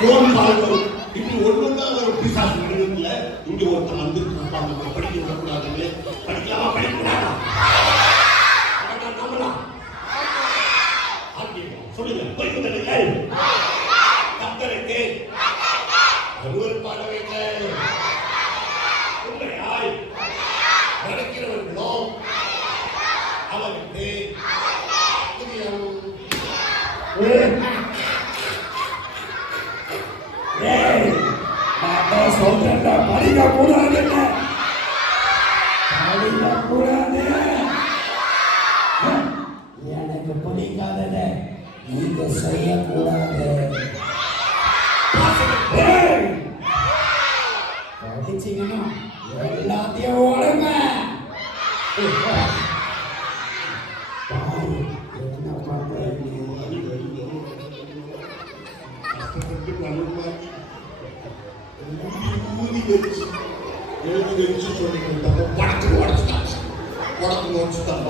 Phone call வரும். இப்படி ஒண்ணுன்னா ஒரு பிசாசு விடுவதில்ல. இங்க ஒருத்தன் வந்து படிக்க விடக்கூடாது, படிக்கலாமா படிக்கக்கூடாதா நம்பலாம் சொல்லுங்க. பொய்க்குதலுங்கள் கர்த்தருக்கு அருவருப்பானவைகள் உண்மையாய் நடக்கிறவர்களோ அவருக்கு பிரியம். சொல்றேன் படிக்க கூடாது, படிக்க கூடாது. எனக்கு பிடிக்காதத நீங்க செய்யக்கூடாது. படிச்சீங்கன்னா எல்லாத்தையும் ஓடுங்க. என்ன பண்றீங்க? எழுதி வச்சு சொல்லிட்டு படத்துக்கு உடச்சுட்டாங்க.